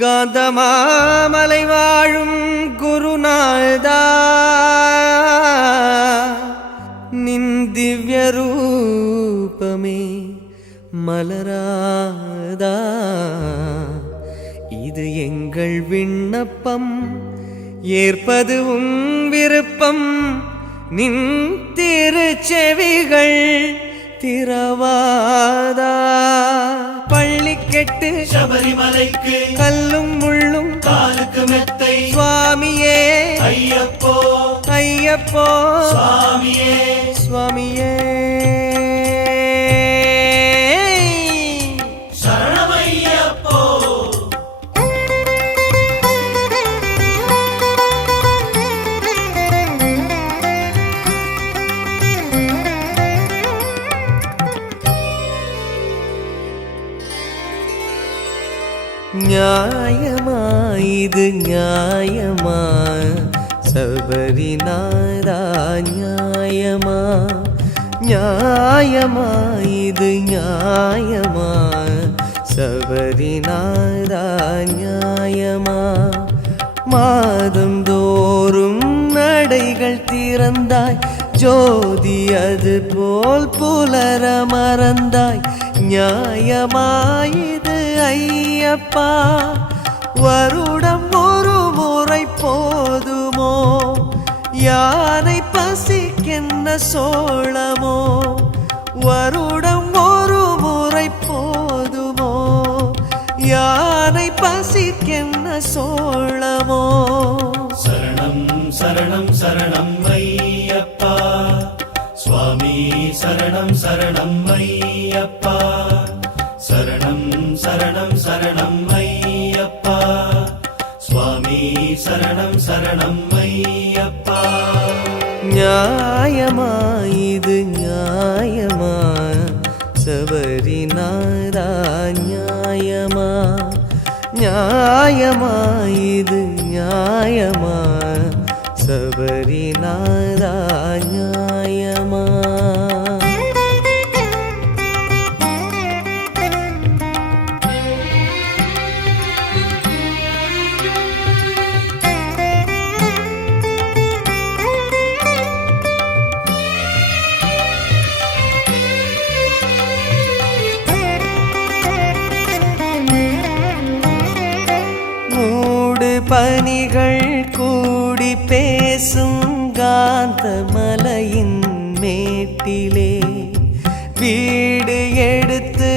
காந்தமாமலை வாழும் குருநாதா நின் திவ்ய ரூபமே மலராதா இது எங்கள் விண்ணப்பம் ஏற்பது உன் விருப்பம் நின் திருச்செவிகள் திரவாதா பள்ளி கெட்டு சபரிமலைக்கு கல்லும் முள்ளும் காலுக்கு மெத்தை சுவாமியே ஐயப்போ ஐயப்போ சுவாமியே சுவாமியே சரணமையப்போ நியாயமா இது நியாயமா சபரிநாதா நியாயமா நியாயமா இது நியாயமா சபரிநாதா நியாயமா மாதம் தோறும் நடைகள் திறந்தாய் ஜோதி அது போல் புலர மறந்தாய் நியாயமாயிது ஐயப்பா வருடம் ஒரு முறை போதுமோ யானை பசிக்கென்ன சோளமோ வருடம் ஒரு முறை போதுமோ யானை பசிக்கென்ன சோளமோ சரணம் சரணம் சரணம் ஐயப்பா சுவாமி சரணம் சரணம் ஐயப்பா சரணம் சரணம் சரணம் ஐயப்பா சுவாமி சரணம் சரணம் ஐயப்பா நியாயமா இது நியாயமா சபரிநாதா நியாயமா நியாயமா இது நியாயமா சபரிநாதா நியாயமா பனிகள் கூடி பேசும் காந்தமலையின் மேட்டிலே வீடு எடுத்து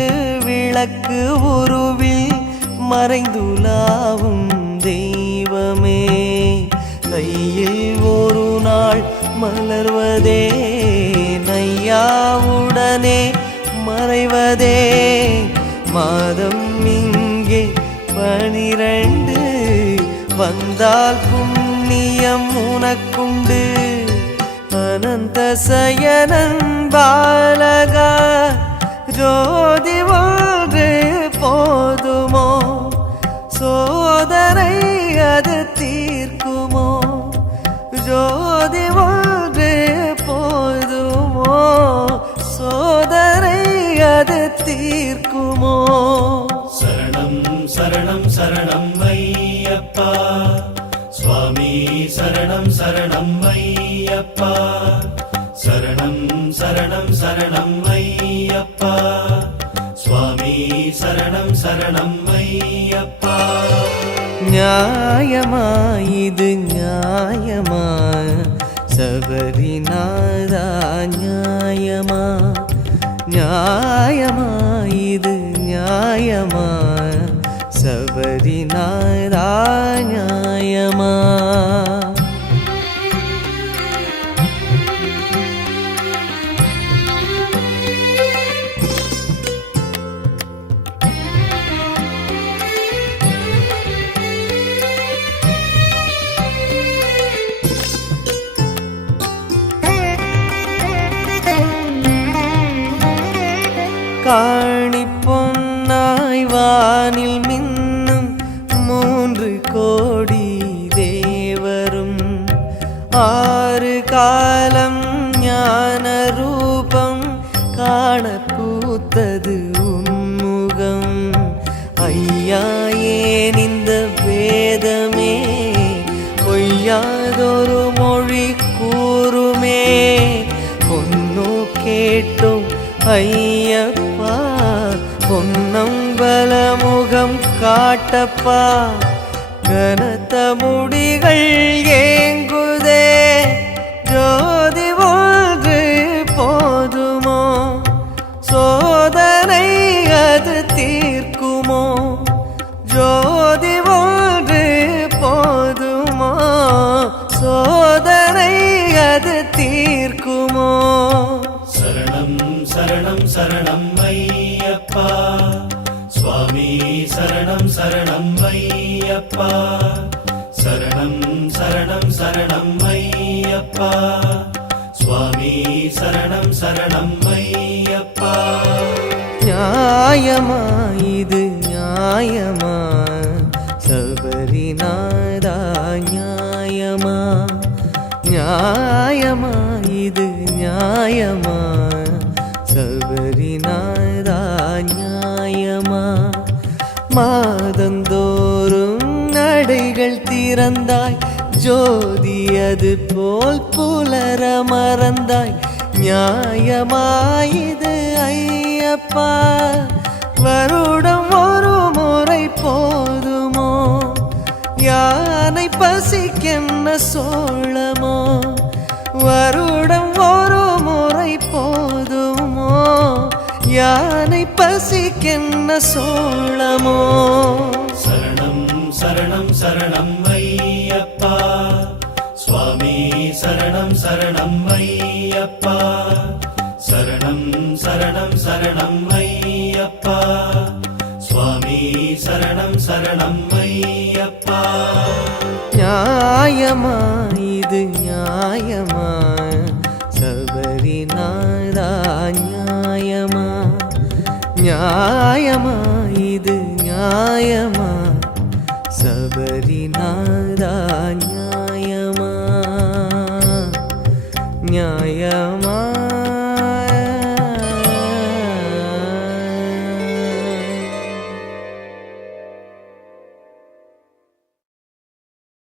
விளக்கு உருவில் மறைந்துலாவும் தெய்வமே கையில் ஒரு நாள் மலர்வதே நையாவுடனே மறைவதே மாதம் இங்கே 12 வந்தால் புண்ணியம் உனக்குண்டு அனந்த சயனன் பாலகா ஜோதி ஒன்று போதுமோ சோதரை அது தீர்க்குமோ ஜோதி ஒன்று போதுமோ சோதரை அது தீர்க்குமோ சரணம் சரணம் சரணம் ஐயப்பா சுவாமி சரணம் சரணம் ஐயப்பா சரணம் சரணம் சரணம் ஐயப்பா சுவாமி சரணம் சரணம் ஐயப்பா நியாயமா இது நியாயமா சபரிநாதா நியாயமா நியாயமா இது நியாயமா சபரிநாதா நியாயமா காணி பொன்னாய் வானில் மின்னும் 3 கோடி தேவரும் 6 காலம் ஞான ரூபம் காண பூத்தது உன்முகம் ஐயா ஏன் இந்த ஐயப்பா பொன்னம்பல முகம் காட்டப்பா கனத்த முடிகள் ஏங்குதே ஜோதி ஒன்று போதுமோ சோதனை அது தீர்க்குமோ ஜோதி ஒன்று போதுமோ சோதனை அது தீர்க்குமோ சரணம் சரணம் சரணம் ஐயப்பா சுவாமி சரணம் சரணம் ஐயப்பா சரணம் சரணம் சரணம் ஐயப்பா சுவாமி சரணம் சரணம் ஐயப்பா நியாயமா இது நியாயமா சபரிநாதா நியாயமா நியாயமா இது நியாயமா சபரிநாதா நியாயமா மாதந்தோறும் நடைகள் திறந்தாய் ஜோதி அது போல் புலர மறந்தாய் நியாயமாயிது ஐயப்பா வருடம் ஒரு முறை போதுமோ யானை பசிக்கென்ன சோளமோ வருடம் ஒரு முறை போதுமோ யானை பசிக்கென்ன சோளமோ சரணம் சரணம் சரணம் ஐயப்பா சுவாமி சரணம் சரணம் ஐயப்பா சரணம் சரணம் சரணம் ஐயப்பா சுவாமி சரணம் சரணம் ஐயப்பா நியாயமா இது நியாயமா சபரிநாதா நியாயமா நியாயமா இது நியாயமா சபரிநாதா நியாயமா நியாயமா